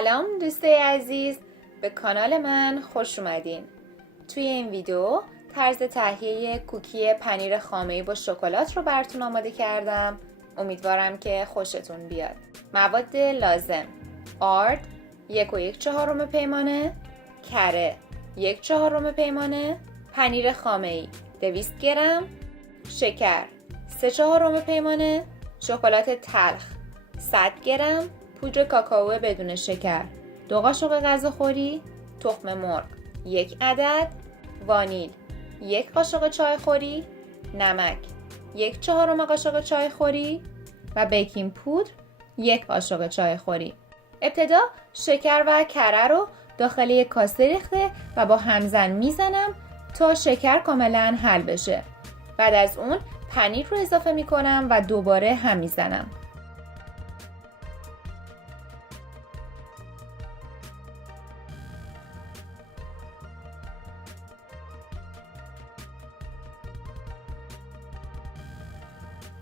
سلام دوستای عزیز، به کانال من خوش اومدین. توی این ویدیو طرز تهیه کوکی پنیر خامه‌ای با شکلات رو براتون آماده کردم. امیدوارم که خوشتون بیاد. مواد لازم: آرد 1 و 1/4 پیمانه، کره 1/4 پیمانه، پنیر خامه‌ای 200 گرم، شکر 3/4 پیمانه، شکلات تلخ 100 گرم، پودر کاکائو بدون شکر 2 قاشق غذاخوری، تخم مرغ 1 عدد، وانیل 1 قاشق چایخوری، نمک 1/4 قاشق چایخوری و بیکینگ پودر 1 قاشق چایخوری. ابتدا شکر و کره رو داخل یک کاسه ریخته و با همزن میزنم تا شکر کاملا حل بشه. بعد از اون پنیر رو اضافه میکنم و دوباره هم میزنم.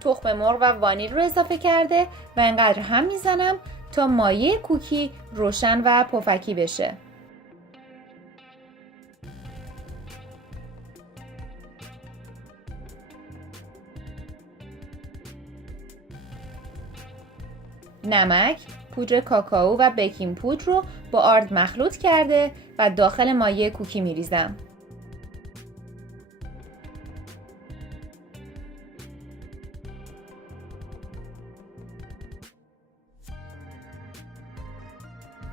تخم مرغ و وانیل رو اضافه کرده و اینقدر هم میزنم تا مایه کوکی روشن و پفکی بشه. نمک، پودر کاکائو و بیکینگ پودر رو با آرد مخلوط کرده و داخل مایه کوکی میریزم.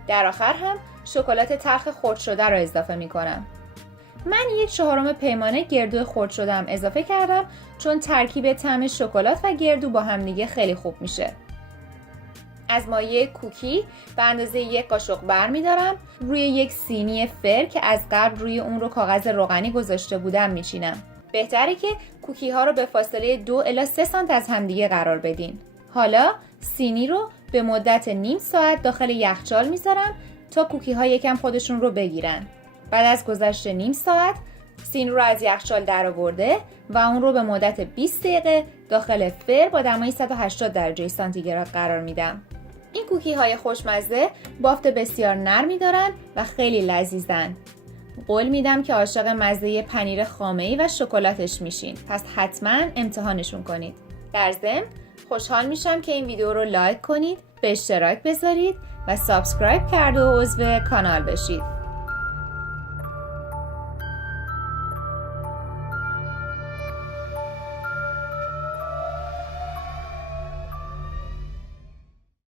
در آخر هم شکلات تلخ خرد شده رو اضافه می کنم. من 1/4 پیمانه گردو خرد شده‌ام اضافه کردم چون ترکیب طعم شکلات و گردو با هم دیگه خیلی خوب میشه. از مایه کوکی به اندازه 1 قاشق برمی دارم، روی یک سینی فر که از قبل روی اون رو کاغذ روغنی گذاشته بودم میچینم. بهتره که کوکی ها رو به فاصله 2 الی 3 سانت از همدیگه قرار بدین. حالا سینی رو به مدت نیم ساعت داخل یخچال میذارم تا کوکی ها یکم خودشون رو بگیرن. بعد از گذشت نیم ساعت سینی رو از یخچال درآورده و اون رو به مدت 20 دقیقه داخل فر با دمای 180 درجه سانتیگراد قرار میدم. این کوکی های خوشمزه بافت بسیار نرمی دارن و خیلی لذیذن. قول میدم که عاشق مزه پنیر خامه‌ای و شکلاتش میشین، پس حتما امتحانشون کنید. در ضمن خوشحال میشم که این ویدیو رو لایک کنید، به اشتراک بذارید و سابسکرایب کرده و عضو کانال بشید.